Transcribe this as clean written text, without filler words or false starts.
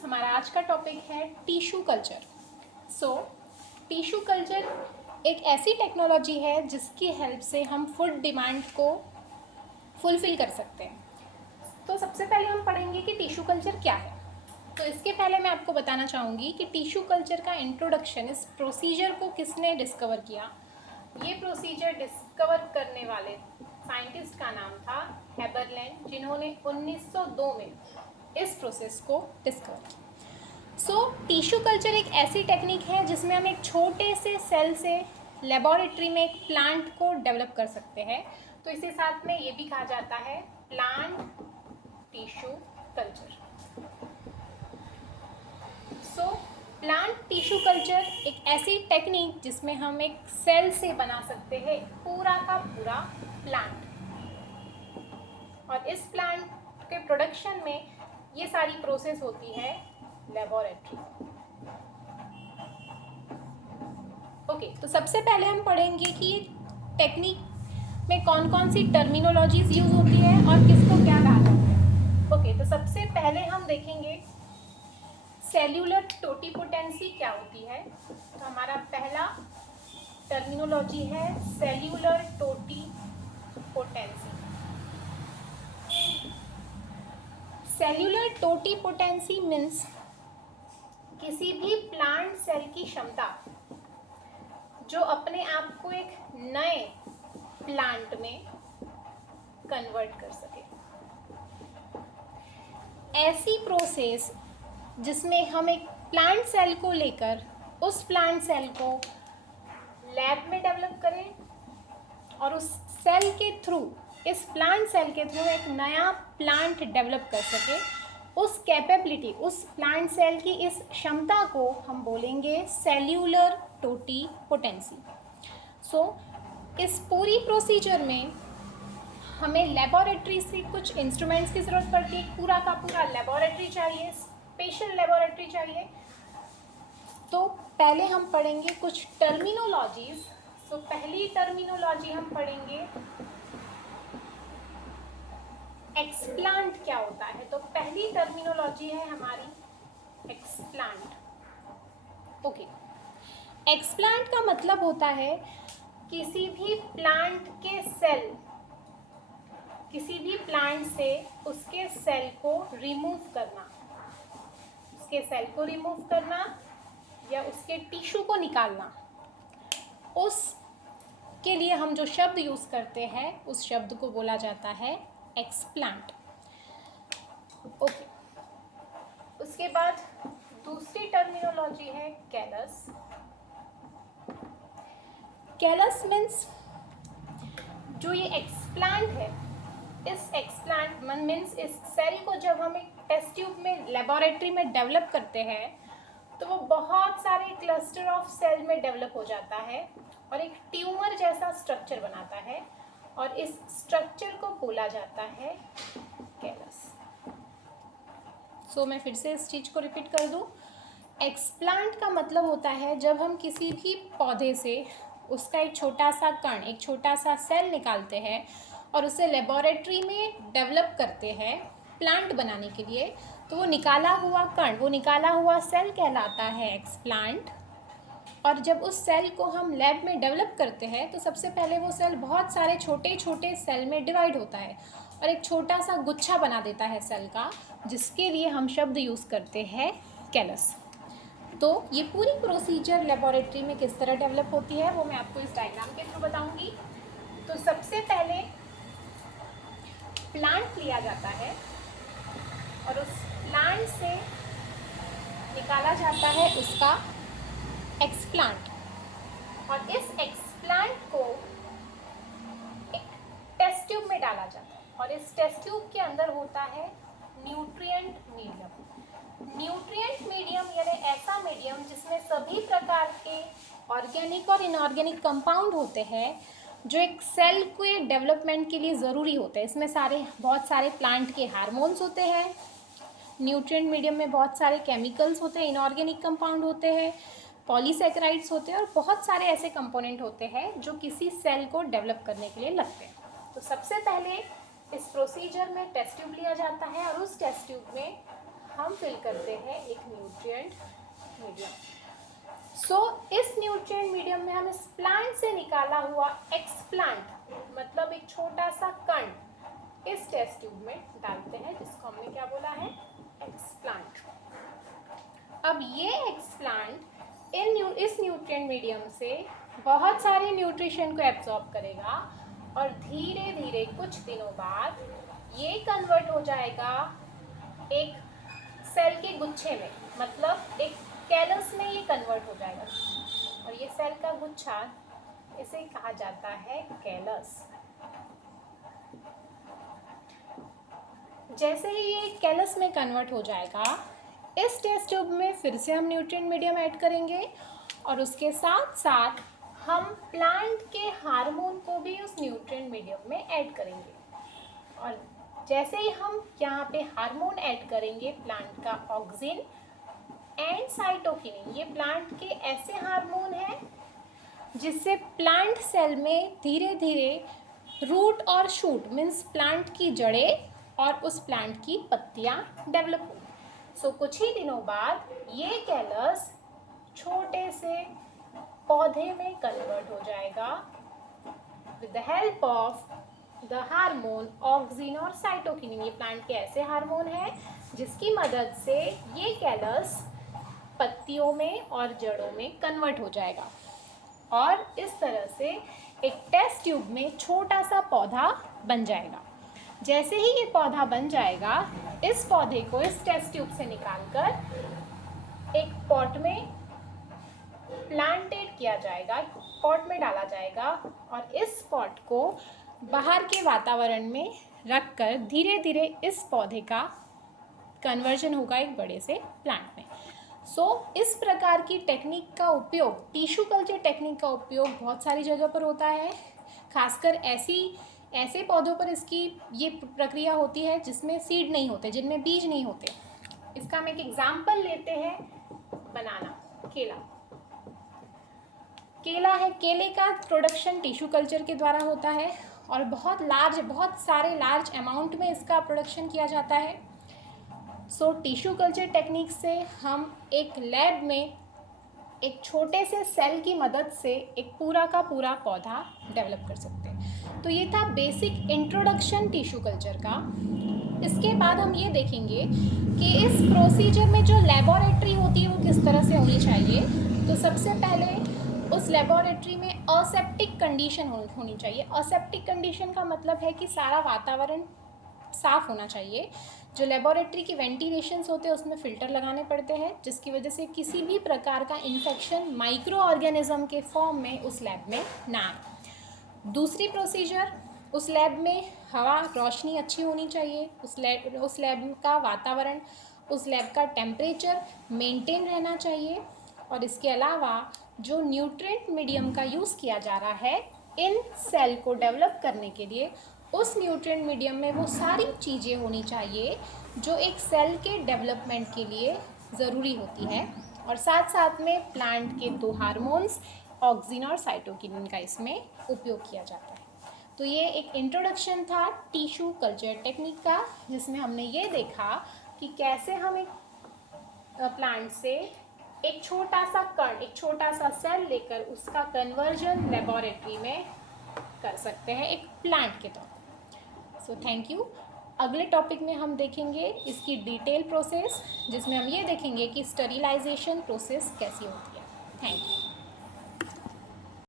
Students, हमारा आज का टॉपिक है टिश्यू कल्चर। टिश्यू कल्चर एक ऐसी टेक्नोलॉजी है जिसकी हेल्प से हम फूड डिमांड को फुलफ़िल कर सकते हैं। तो सबसे पहले हम पढ़ेंगे कि टिश्यू कल्चर क्या है। तो इसके पहले मैं आपको बताना चाहूँगी कि टिश्यू कल्चर का इंट्रोडक्शन, इस प्रोसीजर को किसने डिस्कवर किया। ये प्रोसीजर डिस्कवर करने वाले साइंटिस्ट का नाम था हेबरलैंड, जिन्होंने 1902 में इस प्रोसेस को डिस्कवर किया। टिश्यू कल्चर एक ऐसी टेक्निक है जिसमें हम एक छोटे से सेल से लेबोरेटरी में एक प्लांट को डेवलप कर सकते हैं। तो इसे साथ में ये भी कहा जाता है plant tissue culture. Plant tissue culture एक ऐसी टेक्निक जिसमें हम एक सेल से बना सकते हैं पूरा का पूरा प्लांट, और इस प्लांट के प्रोडक्शन में ये सारी प्रोसेस होती है लेबोरेटरी। ओके, तो सबसे पहले हम पढ़ेंगे कि ये टेक्निक में कौन कौन सी टर्मिनोलॉजीज यूज होती है और किसको क्या कहा जाता है। ओके, तो सबसे पहले हम देखेंगे सेल्यूलर टोटिपोटेंसी क्या होती है। तो हमारा पहला टर्मिनोलॉजी है cellular totipotency. Cellular totipotency means किसी भी प्लांट सेल की क्षमता जो अपने आप को एक नए प्लांट में कन्वर्ट कर सके। ऐसी प्रोसेस जिसमें हम एक प्लांट सेल को लेकर उस प्लांट सेल को लैब में डेवलप करें और उस सेल के थ्रू, इस प्लांट सेल के थ्रू एक नया प्लांट डेवलप कर सके। उस कैपेबिलिटी, उस प्लांट सेल की इस क्षमता को हम बोलेंगे सेल्यूलर टोटिपोटेंसी। इस पूरी प्रोसीजर में हमें लेबोरेटरी से कुछ इंस्ट्रूमेंट्स की ज़रूरत पड़ती है। पूरा का पूरा लेबोरेटरी चाहिए, स्पेशल लेबोरेटरी चाहिए। तो पहले हम पढ़ेंगे कुछ टर्मिनोलॉजीज। पहली टर्मिनोलॉजी हम पढ़ेंगे एक्सप्लांट क्या होता है। तो पहली टर्मिनोलॉजी है हमारी एक्सप्लांट। ओके, एक्सप्लांट का मतलब होता है किसी भी प्लांट के सेल, किसी भी प्लांट से उसके सेल को रिमूव करना, उसके सेल को रिमूव करना या उसके टिश्यू को निकालना। उसके लिए हम जो शब्द यूज़ करते हैं उस शब्द को बोला जाता है एक्सप्लांट। ओके, उसके बाद दूसरी टर्मिनोलॉजी है कैलस। कैलस मीन्स जो ये एक्सप्लांट है, इस एक्सप्लांट मीन्स इस सेल को जब हम एक टेस्ट ट्यूब में लेबोरेटरी में डेवलप करते हैं तो वो बहुत सारे क्लस्टर ऑफ सेल में डेवलप हो जाता है और एक ट्यूमर जैसा स्ट्रक्चर बनाता है, और इस स्ट्रक्चर को बोला जाता है कैलस। मैं फिर से इस चीज़ को रिपीट कर दूँ। एक्सप्लांट का मतलब होता है जब हम किसी भी पौधे से उसका एक छोटा सा कण, एक छोटा सा सेल निकालते हैं और उसे लेबोरेटरी में डेवलप करते हैं प्लांट बनाने के लिए, तो वो निकाला हुआ कण, वो निकाला हुआ सेल कहलाता है एक्सप्लांट। और जब उस सेल को हम लैब में डेवलप करते हैं तो सबसे पहले वो सेल बहुत सारे छोटे छोटे सेल में डिवाइड होता है और एक छोटा सा गुच्छा बना देता है सेल का, जिसके लिए हम शब्द यूज़ करते हैं कैलस। तो ये पूरी प्रोसीजर लेबोरेटरी में किस तरह डेवलप होती है वो मैं आपको इस डायग्राम के थ्रू बताऊंगी। तो सबसे पहले प्लांट लिया जाता है और उस प्लांट से निकाला जाता है उसका एक्सप्लांट, और इस एक्सप्लांट को एक टेस्ट ट्यूब में डाला जाता है और इस टेस्ट ट्यूब के अंदर होता है न्यूट्रिएंट मीडियम। न्यूट्रिएंट मीडियम यानी ऐसा मीडियम जिसमें सभी प्रकार के ऑर्गेनिक और इनऑर्गेनिक कंपाउंड होते हैं जो एक सेल के डेवलपमेंट के लिए ज़रूरी होते हैं। इसमें बहुत सारे प्लांट के हार्मोन्स होते हैं, न्यूट्रिएंट मीडियम में बहुत सारे केमिकल्स होते हैं, इनऑर्गेनिक कंपाउंड होते हैं, पॉलीसैकेराइड्स होते हैं और बहुत सारे ऐसे कंपोनेंट होते हैं जो किसी सेल को डेवलप करने के लिए लगते हैं। तो सबसे पहले इस प्रोसीजर में टेस्ट ट्यूब लिया जाता है और उस टेस्ट ट्यूब में हम फिल करते हैं एक न्यूट्रिएंट मीडियम। इस न्यूट्रिएंट मीडियम में हम इस प्लांट से निकाला हुआ एक्सप्लांट मतलब एक छोटा सा कण इस टेस्ट ट्यूब में डालते हैं, जिसको हमने क्या बोला है, एक्सप्लांट। अब ये एक्सप्लांट इस न्यूट्रिएंट मीडियम से बहुत सारे न्यूट्रिशन को एब्जॉर्ब करेगा और धीरे धीरे कुछ दिनों बाद ये कन्वर्ट हो जाएगा एक सेल के गुच्छे में, मतलब एक कैलस में ये कन्वर्ट हो जाएगा। और ये सेल का गुच्छा, इसे कहा जाता है कैलस। जैसे ही ये कैलस में कन्वर्ट हो जाएगा, इस टेस्ट ट्यूब में फिर से हम न्यूट्रिएंट मीडियम ऐड करेंगे और उसके साथ साथ हम प्लांट के हार्मोन को भी उस न्यूट्रिएंट मीडियम में ऐड करेंगे। और जैसे ही हम यहाँ पे हार्मोन ऐड करेंगे, प्लांट का ऑक्सिन एंड साइटोकिनिन, ये प्लांट के ऐसे हार्मोन हैं जिससे प्लांट सेल में धीरे धीरे रूट और शूट मीन्स प्लांट की जड़ें और उस प्लांट की पत्तियाँ डेवलप होंगी। कुछ ही दिनों बाद ये कैलस छोटे से पौधे में कन्वर्ट हो जाएगा with the help of the hormone auxin और साइटोकिनिन। ये प्लांट के ऐसे हार्मोन हैं जिसकी मदद से ये कैलस पत्तियों में और जड़ों में कन्वर्ट हो जाएगा और इस तरह से एक टेस्ट ट्यूब में छोटा सा पौधा बन जाएगा। जैसे ही ये पौधा बन जाएगा, इस पौधे को इस टेस्ट ट्यूब से निकालकर एक पॉट में प्लांटेड किया जाएगा, पॉट में डाला जाएगा और इस पॉट को बाहर के वातावरण में रखकर धीरे धीरे इस पौधे का कन्वर्जन होगा एक बड़े से प्लांट में। इस प्रकार की टेक्निक का उपयोग, टिश्यू कल्चर टेक्निक का उपयोग बहुत सारी जगह पर होता है। खासकर ऐसे पौधों पर इसकी ये प्रक्रिया होती है जिसमें सीड नहीं होते, जिनमें बीज नहीं होते। इसका हम एक एग्जाम्पल लेते हैं, बनाना, केला है। केले का प्रोडक्शन टिश्यू कल्चर के द्वारा होता है और बहुत सारे लार्ज अमाउंट में इसका प्रोडक्शन किया जाता है। टिश्यू कल्चर टेक्निक से हम एक लैब में एक छोटे से सेल की मदद से एक पूरा का पूरा पौधा डेवलप कर सकते हैं। तो ये था बेसिक इंट्रोडक्शन टिश्यू कल्चर का। इसके बाद हम ये देखेंगे कि इस प्रोसीजर में जो लेबोरेटरी होती है वो किस तरह से होनी चाहिए। तो सबसे पहले उस लेबोरेटरी में असेप्टिक कंडीशन होनी चाहिए। असेप्टिक कंडीशन का मतलब है कि सारा वातावरण साफ़ होना चाहिए। जो लेबोरेटरी की वेंटिलेशंस होते हैं उसमें फ़िल्टर लगाने पड़ते हैं, जिसकी वजह से किसी भी प्रकार का इन्फेक्शन माइक्रो ऑर्गेनिज्म के फॉर्म में उस लैब में ना आए। दूसरी प्रोसीजर, उस लैब में हवा, रोशनी अच्छी होनी चाहिए। उस लैब का वातावरण, उस लैब का टेम्परेचर मेंटेन रहना चाहिए। और इसके अलावा जो न्यूट्रिएंट मीडियम का यूज़ किया जा रहा है इन सेल को डेवलप करने के लिए, उस न्यूट्रिएंट मीडियम में वो सारी चीज़ें होनी चाहिए जो एक सेल के डेवलपमेंट के लिए ज़रूरी होती है। और साथ साथ में प्लांट के 2 हार्मोन्स ऑक्सिन और साइटोकिनिन का इसमें उपयोग किया जाता है। तो ये एक इंट्रोडक्शन था टिश्यू कल्चर टेक्निक का, जिसमें हमने ये देखा कि कैसे हम एक प्लांट से एक छोटा सा कण, एक छोटा सा सेल लेकर उसका कन्वर्जन लेबोरेटरी में कर सकते हैं एक प्लांट के तौर पर। Thank you. अगले टॉपिक में हम देखेंगे इसकी डिटेल प्रोसेस, जिसमें हम ये देखेंगे कि स्टरीलाइजेशन प्रोसेस कैसी होती है। Thank you.